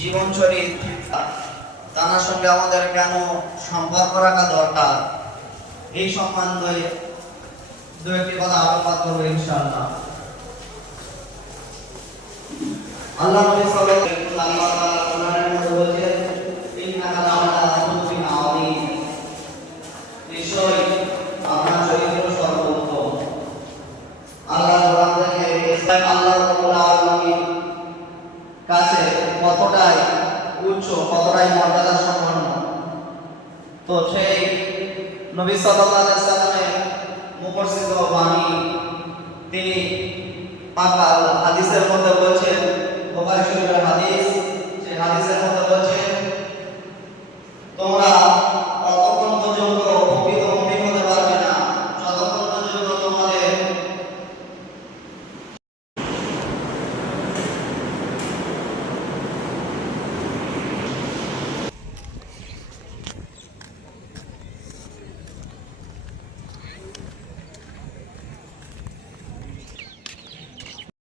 জীবন চরিত্র তার সঙ্গে আমাদের কেন সম্পর্ক রাখা দরকার, এই সম্বন্ধে দু একটি কথা আলোকপাত করবো ইনশাআল্লাহ। আল্লাহ নবী সাল্লাল্লাহু আলাইহি ওয়াসাল্লাম বলেছেন, ইন্নাকা লাআলা খুলুকিন আযীম, নিশ্চয়ই আপনার চরিত্র সর্বোত্তম। আল্লাহ কোরআন থেকে আল্লাহ রাব্বুল আলামিন কাছে কতটাই উচ্চ, কতটাই মর্যাদা সম্পন্ন। তো সেই নবী সাল্লাল্লাহু আলাইহি ওয়াসাল্লামের মুখরোচিত বাণী তিনি পাক হাদিসের মধ্যে বলছেন, বুখারী শরীফের হাদিস, সেই হাদিসের মধ্যে বলছেন